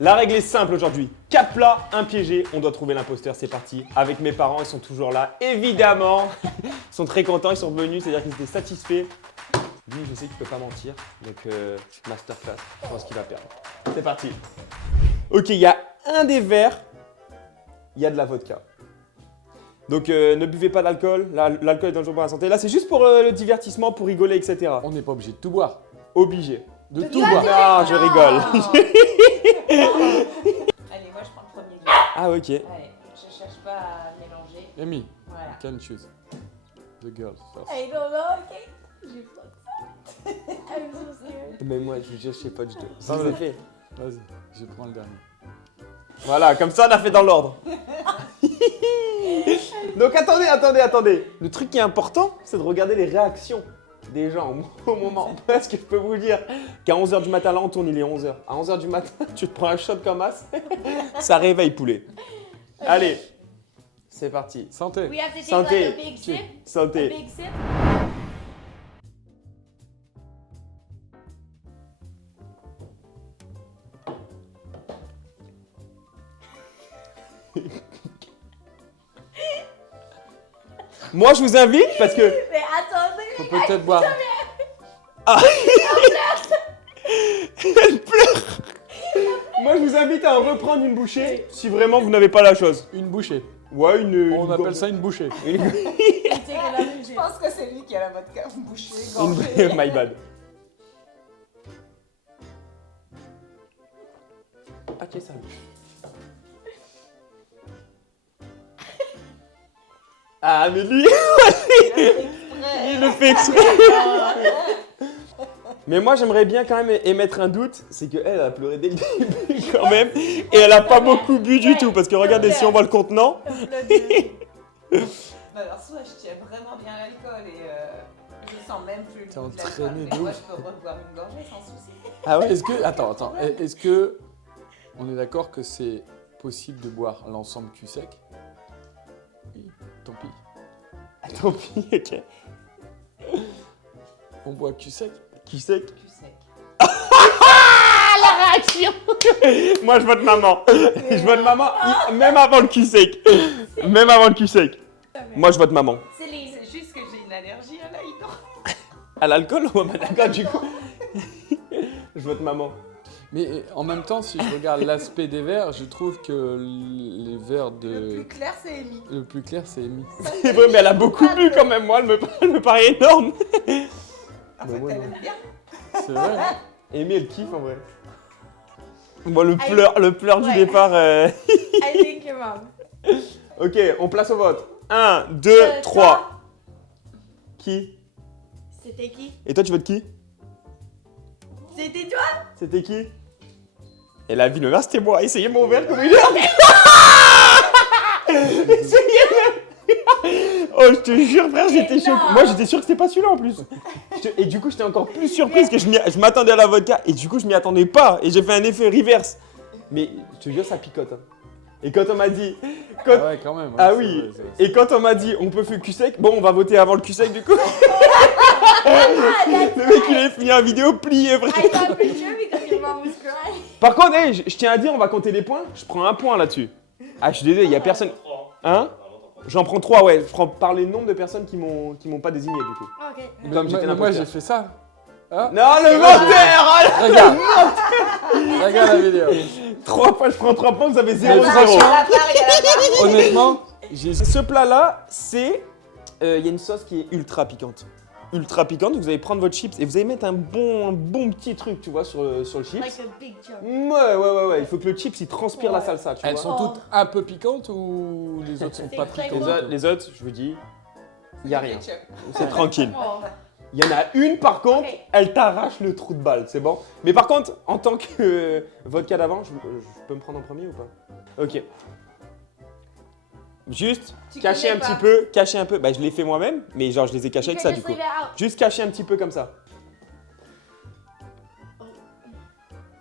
La règle est simple aujourd'hui. 4 plats, un piégé. On doit trouver l'imposteur. C'est parti. Avec mes parents, ils sont toujours là. Évidemment, ils sont très contents. Ils sont revenus. C'est-à-dire qu'ils étaient satisfaits. Lui, je sais qu'il ne peut pas mentir. Donc, masterclass. Je pense qu'il va perdre. C'est parti. Ok, il y a un des verres. Il y a de la vodka. Donc, ne buvez pas d'alcool. L'alcool est dangereux pour la santé. Là, c'est juste pour le divertissement, pour rigoler, etc. On n'est pas obligé de tout boire. Obligé. De tout boire. Non, je rigole. Allez, moi je prends le premier glas. Ah, ok. Allez, je cherche pas à mélanger. Amy, Voilà. can choose. The girl first. I don't know, ok. J'ai pas I'm so scared. Mais moi, je vous jure, je sais pas du tout. Ça Vous va. avez fait. Vas-y, je prends le dernier. Voilà, comme ça on a fait dans l'ordre. Donc attendez. Le truc qui est important, c'est de regarder les réactions des gens au moment. Parce que je peux vous dire qu'à 11h du matin, là on tourne, il est 11h. À 11h du matin, tu te prends un shot comme as, ça réveille poulet. Allez, c'est parti. Santé. We have to take Santé. like a big sip. A Santé. big sip. Moi je vous invite parce que... Mais attendez. Faut peut-être boire. Elle pleure. Moi je vous invite à en reprendre une bouchée si vraiment vous n'avez pas la chose. Une bouchée. Ouais, On appelle ça une bouchée. Je pense que c'est lui qui a la vodka bouchée, gorgée. My bad. Ok, ça. Ah, mais lui, il le fait exprès. Mais moi, j'aimerais bien quand même émettre un doute, c'est qu'elle a pleuré dès le début quand même, et elle a pas beaucoup bu du tout, parce que regardez, si on voit le contenant. Alors soit je tiens vraiment bien l'alcool et je sens même plus le T'es goût de l'alcool, entraîné mais de moi ouf. je peux reboire une gorgée sans souci. Ah ouais. Est-ce que. Attends. Est-ce que. On est d'accord que c'est possible de boire l'ensemble cul sec? Oui, tant pis. Tant pis, ok. On boit cul sec? Qui sait que... Cul sec. Moi, je vote maman. Je vote maman, même avant le cul sec. Même avant le cul sec. Moi, je vote maman. C'est juste que j'ai une allergie à l'aïdon. À l'alcool? Ouais, bah d'accord, du coup. Je vote maman. Mais en même temps, si je regarde l'aspect des verres, je trouve que les verres Le de. plus clair c'est Amy. Le plus clair, c'est Amy. C'est vrai, mais elle a beaucoup bu quand même. Moi, elle me paraît énorme. En Bah, fait moi, elle non. aime bien. C'est vrai. Amy, elle kiffe en vrai. Bon, le pleur du Ouais. départ. I think your mom. Ok, on place au vote. 1, 2, Deux, 3. Qui? C'était qui? Et toi, tu votes qui? C'était toi? C'était qui? Et la vie, le verre, c'était moi. Essayez mon verre comme une heure. Essayez Oh, je te jure, frère, j'étais choqué. non. Moi, j'étais sûr que c'était pas celui-là en plus. Et du coup, j'étais encore plus surprise que je m'attendais à la vodka. Et du coup, je m'y attendais pas. Et j'ai fait un effet reverse. Mais je te jure, ça picote. Hein. Et quand on m'a dit. Ah ouais, quand même. Ah c'est oui. vrai, c'est- Et quand on m'a dit, on peut faire cul sec. Bon, on va voter avant le cul sec du coup. Le mec, il a fini la vidéo plié, frère. I thought for sure because your mom was crying. Par contre, hey, je tiens à dire, on va compter les points. Je prends un point là-dessus. Ah, je suis désolé, il y a personne. Hein? J'en prends 3, ouais. Je prends par les nombres de personnes qui m'ont pas désigné du coup. Ok. Comme j'étais Mais moi, l'imposteur. j'ai fait ça. Ah, Non, le menteur! regarde. Regarde la vidéo. 3 points, je prends 3 points, vous avez 0 Mais 0. franchement, Il y a la part, il y a la part. Honnêtement, j'ai. Ce plat-là, c'est. Il y a une sauce qui est ultra piquante. Ultra piquante, vous allez prendre votre chips et vous allez mettre un bon petit truc, tu vois, sur le chips. Like a big chunk. Ouais. Il faut que le chips il transpire la Ouais. salsa, tu Elles vois. sont toutes un peu piquantes ou les autres sont C'est pas très piquantes? Les autres, je vous dis, il y a rien. Ketchup. C'est tranquille. Oh. Il y en a une par contre, Ok. elle t'arrache le trou de balle, c'est bon. Mais par contre, en tant que vodka d'avant, je peux me prendre en premier ou pas? Ok. Juste Tu cacher connais un pas. petit peu, cacher un peu. Bah je l'ai fait moi-même, mais genre je les ai cachés You avec can ça du just coup. leave it out. Juste cacher un petit peu comme ça.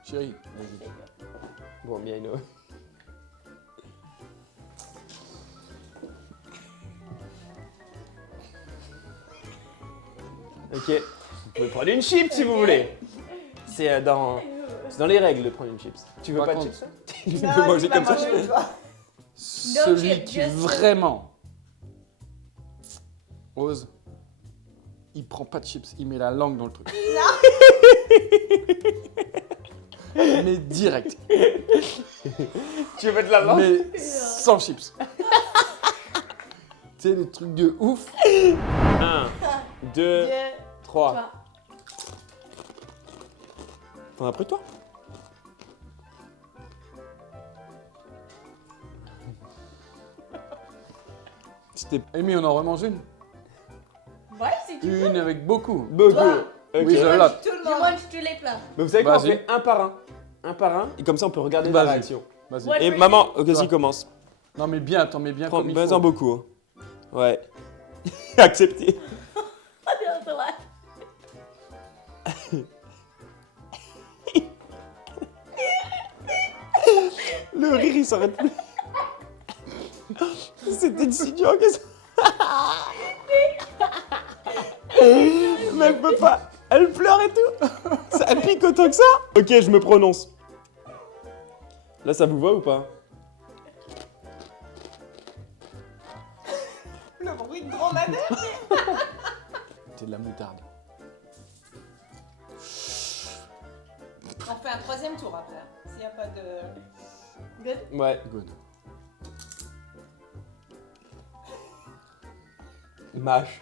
Chérie, vas-y. Bon, bien, no. Ok. Vous pouvez prendre une chip si vous voulez. C'est dans C'est dans les règles de prendre une chips. Tu veux Par pas de contre- chips? Tu Non, peux il manger va comme ça. manger, toi. Celui chips, qui just- vraiment ose, il prend pas de chips, il met la langue dans le truc. Mais direct. Tu veux de la langue? Mais sans chips. Tu sais, les trucs de ouf. 1, 2, 2, 3. 3. T'en as pris toi? C'était Amy, on en remange une. Ouais, si tu veux. Une avec beaucoup. beaucoup. Toi. Ok. Oui, je Mange l'ai. tout le Je monde. mange tous les plats. Mais vous savez quoi? On Vas-y. fait un par un. Un par un. Et comme ça, on peut regarder la Vas-y. réaction. Vas-y. Ouais. Et Vas-y. maman, ok, Toi. vas-y, commence. Non, mais bien, t'en mets bien comme il Prends-en faut. beaucoup. Hein. Ouais. Accepté. Le rire, il s'arrête plus. C'était si dur que ça. Mais elle peut pas. Elle pleure et tout. Ça pique autant que ça. Ok, je me prononce. Là, ça vous voit ou pas? Le bruit de dromadaire. C'est de la moutarde. On fait un troisième tour après. S'il n'y a pas de... Good. Ouais. Good. Mâche.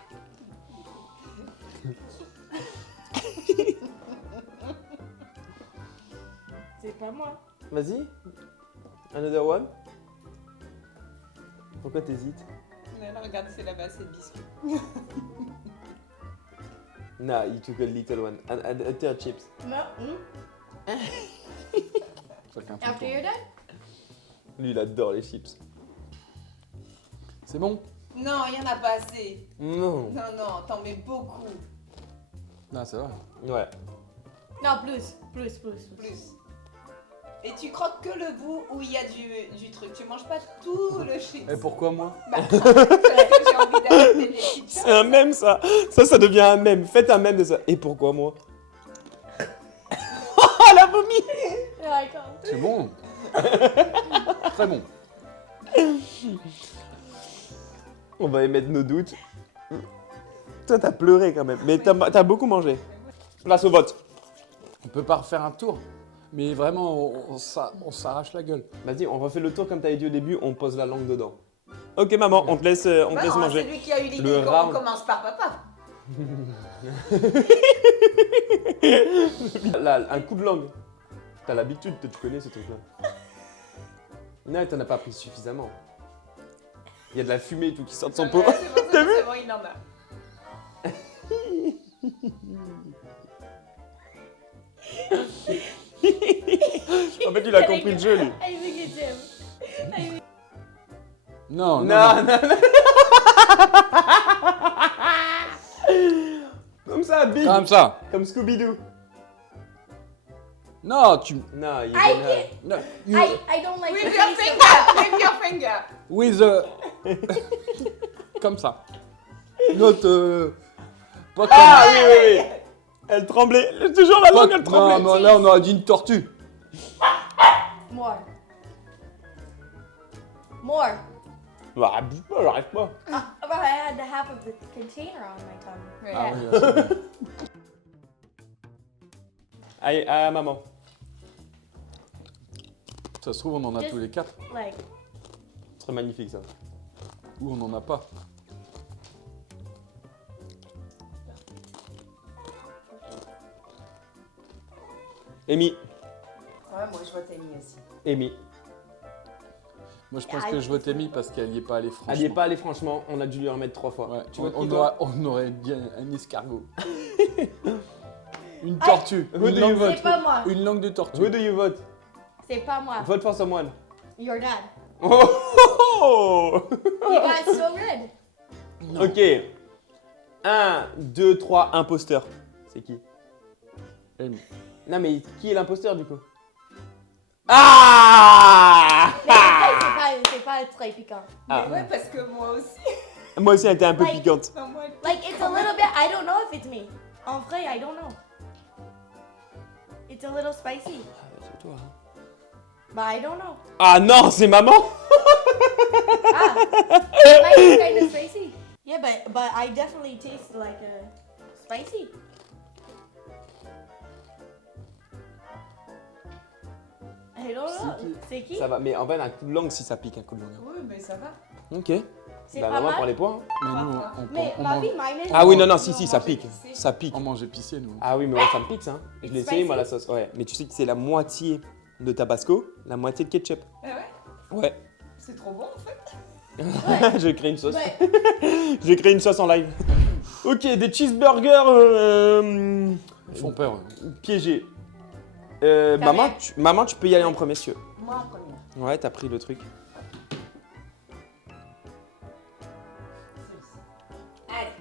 C'est pas moi. Vas-y. Another one. Pourquoi t'hésites? Mais là, regarde, c'est là-bas, c'est le biscuit. Nah, you took a little one. A third chips. No. Chacun son After tour. you're done? Lui, il adore les chips. C'est bon? Non, il n'y en a pas assez. Non. Non, non, t'en mets beaucoup. Non, c'est vrai. Ouais. Non, plus. Plus. Plus. Et tu croques que le bout où il y a du truc. Tu manges pas tout le chips. Et pourquoi moi? Bah, parce que j'ai envie d'arrêter les petites choses. C'est un mème, ça. Ça devient un mème. Faites un mème de ça. Et pourquoi moi? Oh, la vomi. Yeah, I can't. C'est bon. Très bon. On va émettre nos doutes. Toi, t'as pleuré quand même. Mais t'as beaucoup mangé. Place au vote. On peut pas refaire un tour. Mais vraiment, on s'arrache la gueule. Vas-y, on refait le tour comme t'avais dit au début. On pose la langue dedans. Ok, maman, on te laisse, Bah, c'est manger. lui qui a eu Le l'idée. On round. commence par papa. Là, un coup de langue. T'as l'habitude, tu connais ce truc-là. Non, t'en as pas pris suffisamment. Il y a de la fumée et tout qui sort de son pot. Ouais, c'est bon, c'est bon, il en a. En fait, il a compris le jeu, lui. I think it's him. Non, non, Non, non. non, non. Comme ça, big. Comme ça. Comme Scooby-Doo. Non, tu... Non, il I est Non, you... I don't like With the your taste of finger, that. with your finger. With Comme ça. Not... Pas comme... Ah oui, oui, oui. Elle tremblait. Toujours la langue, elle tremblait. Non, non, là, on aurait dit une tortue. More. More. Bah, abuse pas, j'arrive pas. But I had the half of the container on my tongue. Ouais. Ah oui, là, c'est bon. Allez, à maman. Ça se trouve, on en a tous les quatre. Like, Ce serait magnifique, ça. Ou on n'en a pas. Amy. Ouais, moi je vote Amy aussi. Amy. Moi, je pense que je vote Amy parce qu'elle n'y est pas allée, franchement. Elle n'y est pas allée, franchement. On a dû lui remettre 3 fois. Ouais, Tu votes on, qui, toi? on aurait dit un escargot. Une tortue. Who Une do you langue, vote? c'est pas moi. une langue de tortue. Who do you vote? C'est pas moi. Vote for someone. Your dad. Oh, oh, You got so good. oh. Ok. 1, 2, 3, imposteur. C'est qui? Amy. Non, mais qui est l'imposteur, du coup? Ah! Mais après, c'est pas très piquant. Ah. Ouais, parce que moi aussi. Moi aussi, elle était un peu Like- piquante. Non, moi, Like, it's a little bit, I don't know if it's me. En vrai, I don't know. It's a little spicy, C'est toi. Hein. but I don't know. Ah non, c'est maman. Ah, it might be kind of spicy. Yeah, but I definitely taste like a spicy. I don't know. C'est qui? Ça va, mais en vrai, un coup de langue si ça pique un coup de langue. Oui, mais ça va. Ok. C'est Bah, pas maman mal. prend les points. Hein. Mais nous, Mais on ma mange, vie, mine is. Ah oui, non, si, Non, ça j'ai pique. épicé. Ça pique. on mange épicé, nous. Ah oui, mais moi, ça me pique ça. Hein. Je l'ai essayé, moi, la sauce. Ouais. Mais tu sais que c'est la moitié de tabasco, la moitié de ketchup. Ah ouais, Ouais. c'est trop bon en fait. Je vais créer une sauce. Ouais. Je vais créer une sauce en live. Ok, des cheeseburgers Ils font peur. piégés. Quand Maman, même. maman, tu peux y aller en premier, si tu veux. Moi en première. Ouais, t'as pris le truc. Allez.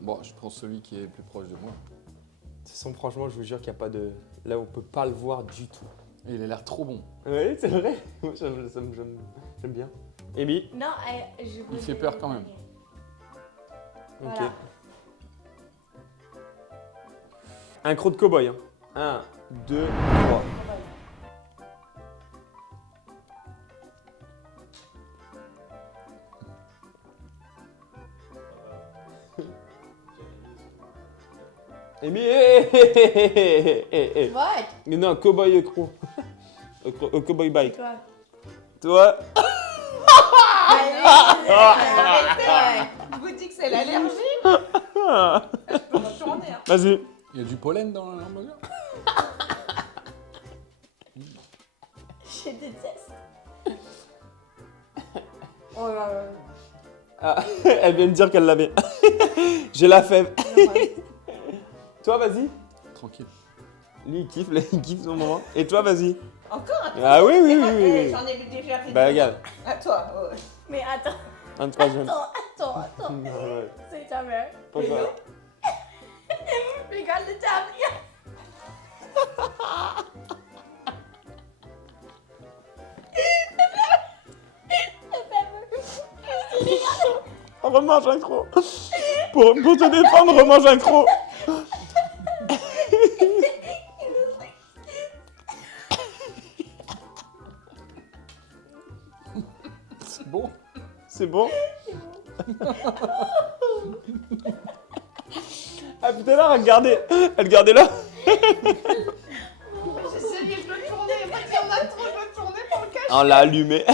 Bon, je prends celui qui est plus proche de moi. Franchement, je vous jure qu'il n'y a pas de. Là, on peut pas le voir du tout. Et il a l'air trop bon. Ouais, c'est vrai. Moi, j'aime bien. Amy. Non, je veux. Il fait peur quand même. Ok. Voilà. Un croc de cow-boy. Hein. 1, 2, 3. Amy, hé. What? Mais non, cow-boy croc. Cow-boy bite. Toi. Toi. Arrêtez. Je vous dis que c'est l'allergie. Je peux retourner. Hein. Vas-y. Il y a du pollen dans l'hamburger? Je déteste. Oh là là. Ah, elle vient de dire qu'elle l'avait. J'ai la fève. Ouais. Toi, vas-y. Tranquille. Lui, il kiffe son moment. Et toi, vas-y. Encore un Ah oui, oui, Et oui, moi, oui. J'en ai déjà fait. Bah, deux. regarde. À toi. Ouais. Mais attends, Un troisième. attends. Ouais. C'est ta mère. Pourquoi? Regarde le table. Remange un croc. Pour te défendre, remange un croc. C'est bon? C'est bon? Ah putain, là, regardez. Regardez là. J'essayais de le tourner. En fait, il y en a trop, je le tourner pour le cacher. On l'a allumé.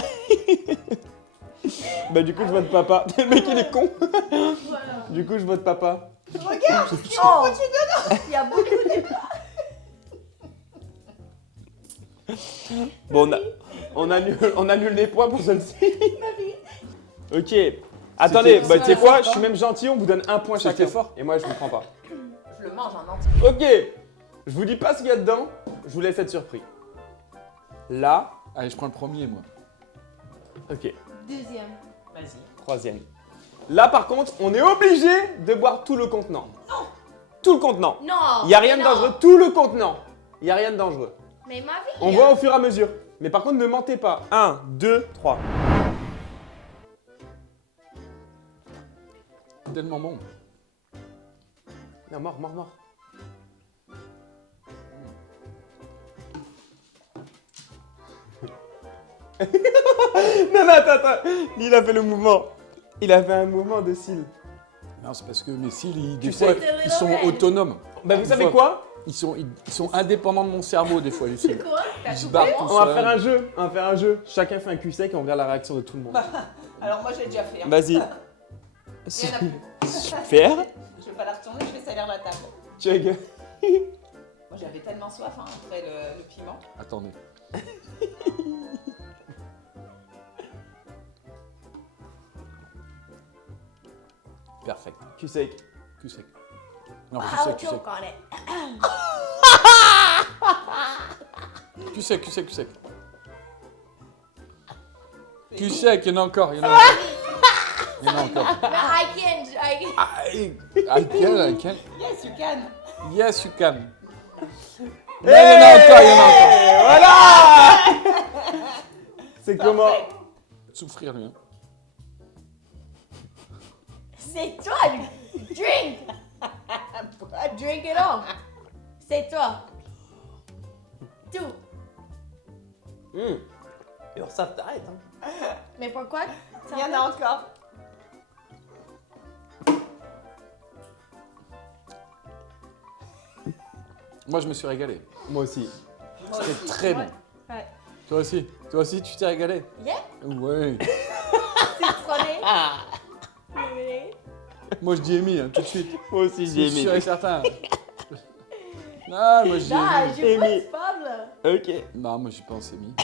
Bah du coup, je vote papa. Le mec, il est con. Voilà. Du coup, je vote papa. Regarde. Oh, il y a beaucoup de. Bon, on annule les points pour celle-ci. Ok. Attendez, C'était- bah tu sais quoi, fort, je suis même gentil, on vous donne un point C'était chacun. fort. Et moi, je vous prends pas. Je le mange en entier. Ok. Je vous dis pas ce qu'il y a dedans, je vous laisse être surpris. Là, Allez, je prends le premier, moi. ok. Deuxième. Vas-y. Troisième. Là, par contre, on est obligé de boire tout le contenant. Tout le contenant. Non. Il y a rien de mais non. dangereux, tout le contenant. Il y a rien de dangereux. Mais ma vie. On voit au fur et à mesure. Mais par contre, ne mentez pas. 1, 2, 3. Tellement bon. Non, mort. Non, attends. Il a fait le mouvement. Il a fait un mouvement de cils. Non, c'est parce que mes cils, des Tu fois, sais- ils sont autonomes. Bah, vous Des savez fois, quoi? ils sont indépendants de mon cerveau, des fois, les cils. Quoi? T'as Ils se tout barrent fait tout On va seuls. faire un jeu. Chacun fait un cul sec et on regarde la réaction de tout le monde. Alors moi j'ai déjà fait. Hein. Vas-y. Il y en a plus. Super. Je vais pas la retourner, je vais salir la table. Tu rigoles. Moi j'avais tellement soif hein, après le piment. Attendez. Perfect. Cul sec. Cul sec. Non, I'll cul sec, cul sec. choke on it. Cul sec, cul sec, cul sec. Cul sec, il y en a encore, il y en a encore. Il y en a encore. But I can't. I can. Yes, you can. Yes, you can. Non, il y en a encore, il y en a encore. Voilà. C'est comment? Parfait. Souffrir, lui. Hein. C'est toi, lui. Drink. Drink it all. C'est toi. Tout. Et ça t'arrête. Hein. Mais pourquoi? Il y en a encore. Moi, je me suis régalé. Moi aussi. Moi C'était aussi. très bon. Ouais. Toi aussi, tu t'es régalé? Yeah. Ouais. Citronné. Oui. Moi, je dis Amy, hein, tout de suite. Moi aussi, Je j'ai suis aimé. sûr et certain. Non, moi, je dis Non, Amy. je Amy. pense Pablo. Ok. Non, moi, je pense Amy.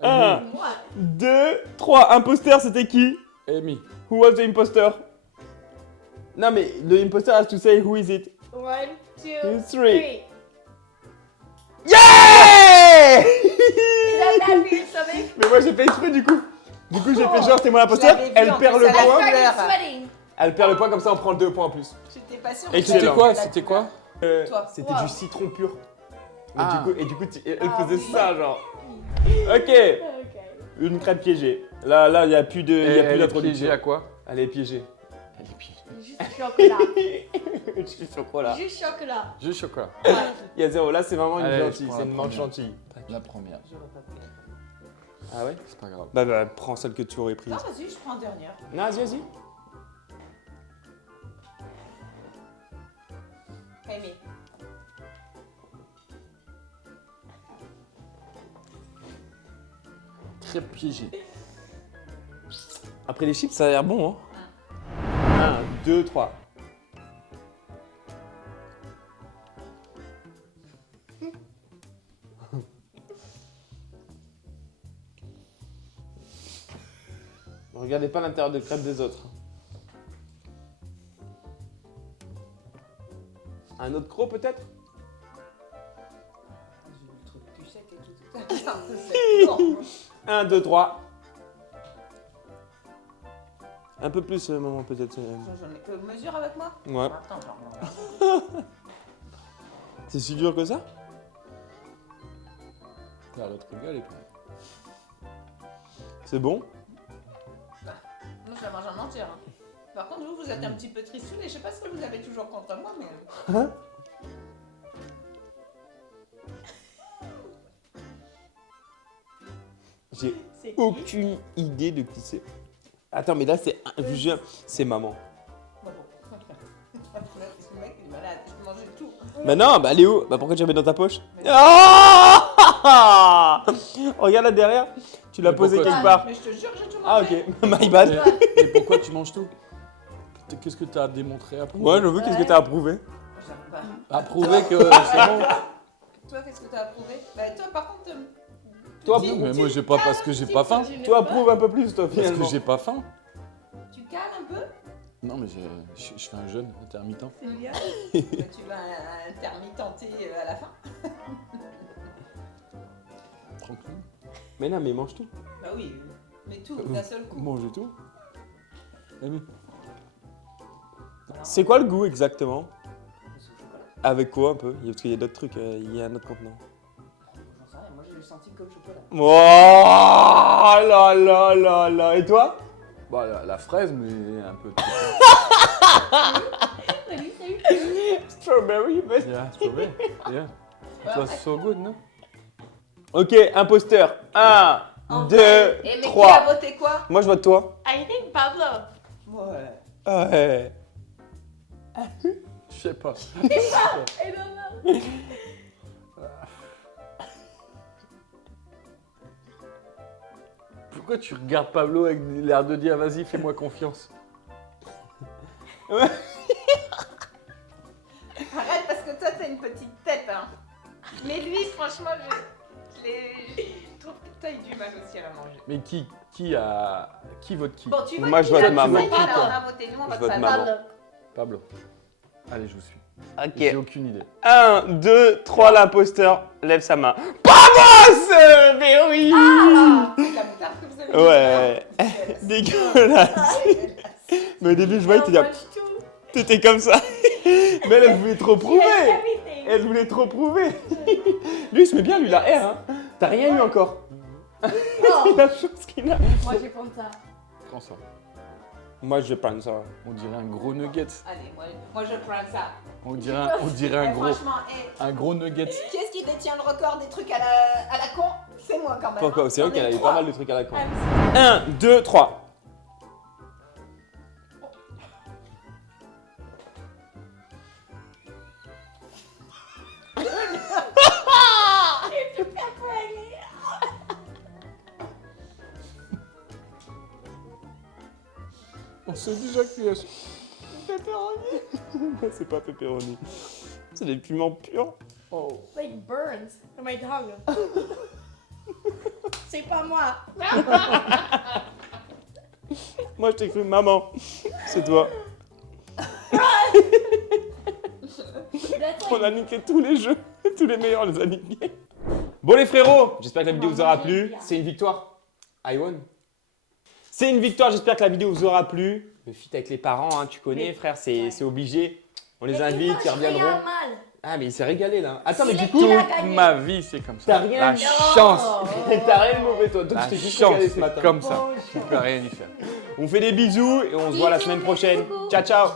1, Moi. 2, 3. Imposteur, c'était qui? Amy. Who was the imposter? Non, mais le imposter has to say who is it. 1, 2, 2, 3. 3. Yeah! Is that bad for your stomach? Mais moi j'ai fait exprès du coup. Du coup j'ai fait genre c'est moi l'imposteur, Je l'avais vu, elle en perd plus, le à la point. fin. I Couleur. started sweating. Elle perd le point comme ça on prend 2 points en plus. J'étais pas sûre. Et que c'était tu quoi, avais la c'était couleur. quoi? Toi. C'était Wow. du citron pur. Mais Ah. du coup, elle Ah, faisait oui. ça genre. Ok, Ok. une crêpe piégée. Là il y a plus de, il y a plus Elle est d'introduction. piégée à quoi? Elle est piégée. Elle est piégée. Juste chocolat. Je suis chocolat. Juste chocolat. Juste chocolat. Ouais. Il y a 0. Là c'est vraiment une Allez, gentille, je prends c'est la une manche première. gentille. La première. J'aurais pas pris. Ah ouais? C'est pas grave. Bah prends celle que tu aurais prise. Non, vas-y, je prends dernière. Non, vas-y. Amy. Crêpe piégée. Après les chips ça a l'air bon hein. 1, 2, 3. Regardez pas l'intérieur de crêpes des autres. Un autre croc peut-être? J'ai eu le truc du sec et tout. C'est bon. 1, 2, 3. Un peu plus maman peut-être. J'en ai que mesure avec moi. Ouais. Attends, attends. C'est si dur que ça? T'as l'autre régalé, toi. C'est bon? Moi, je la mange en entière. Hein. Par contre, vous êtes un petit peu triste. Je sais pas ce que vous avez toujours contre moi, mais. J'ai C'est qui? aucune idée de qui c'est. Attends, mais là, je vous jure, c'est maman. Bah bon. Ce mec, il est malade. Je mangeais tout. Bah non, bah elle est où? Bah pourquoi tu la mets dans ta poche? Ah regarde là derrière, tu l'as Mais posé pourquoi quelque Ah, part. mais je te jure que j'ai tout Ah mangé. ok, my bad. Mais pourquoi tu manges tout? Qu'est-ce que t'as démontré après? Moi, j'avoue, qu'est-ce que t'as approuvé? J'aime pas. À prouver que c'est bon. Toi, qu'est-ce que t'as approuvé? Bah, toi, par contre. Toi, tu- Mais tu moi, j'ai pas parce que j'ai pas faim. Toi, approuve un peu plus, toi, Parce que finalement. j'ai pas faim. Tu cales un peu? Non, mais je fais un jeûne intermittent. C'est bien. Bah, tu vas intermittenter à la fin? Tranquille. Mais non, mais mange tout. Bah oui, mais tout d'un seul coup. Manger tout. Amy. C'est quoi le goût exactement? C'est au chocolat. Avec quoi un peu? Parce qu'il y a d'autres trucs, il y a un autre contenant. J'en sais rien, moi j'ai senti que le chocolat. Oh là là là là. Et toi? Bah, la fraise, mais un peu. Salut, salut. Strawberry, mais... Yeah, strawberry. Yeah. It was so good, no? Ok, imposteur. 1, En 2, vrai. Et mais qui a 3. voté quoi? Moi, je vote toi. I think Pablo. Ouais. Ouais. Je sais pas. I don't know. Pourquoi tu regardes Pablo avec l'air de dire vas-y, fais-moi confiance? Arrête parce que toi t'as une petite tête hein. Mais lui franchement je trouve que t'as eu du mal aussi à la manger. Mais qui vote qui? Bon tu votes Moi, je qui, vote là, maman. tu sais pas, Qui, toi là, on a voté nous, on Je vote vote pas maman. maman. Pablo. Allez, je vous suis. Ok. J'ai aucune idée. 1, 2, 3, l'imposteur lève sa main. Pamos! Mais oui! Ah, c'est la moutarde que vous avez mis Ouais. là. Dégueulasse. Mais au début, je voyais, On t'étais- mange tout. t'étais comme ça. Mais elle voulait trop She prouver. has everything. Elle voulait trop prouver. Lui, il se met bien, lui, la R. Hein. T'as rien eu encore. Oh, C'est la chose qu'il a. moi je prends ça. Prends ça. Moi, je vais prendre ça. On dirait un gros nugget. Allez, moi je prends ça. On dirait un gros, Franchement, un gros nugget. qui est-ce qui détient le record des trucs à la con? C'est moi quand même. Pourquoi? C'est vrai J'en qu'elle ai a eu trois. pas mal de trucs à la con. I'm 1, 2, 3. On sait déjà que tu as... C'est pas pepperoni. C'est des piments purs. Oh. like burns on my tongue. C'est pas moi. Moi, je t'ai cru maman. C'est toi. That's On a like niqué tous les jeux. Tous les meilleurs, on les a niqués. Bon, les frérots, j'espère que la vidéo vous aura plu. C'est une victoire. I won. C'est une victoire, j'espère que la vidéo vous aura plu. Le feat avec les parents, hein, tu connais, Mais- frère, c'est obligé. On les Mais invite, mange ils reviendront. rien mal. Ah, mais il s'est régalé là. Attends, mais Il du est- coup, il a Toute gagné. ma vie, c'est comme ça. T'as rien La dit. chance. t'as rien de mauvais, toi. Donc, La je t'ai juste chance, regardé ce c'est matin. comme ça. Bonjour. Tu peux rien y faire. On fait des bisous et on se voit la semaine prochaine. Ciao, ciao.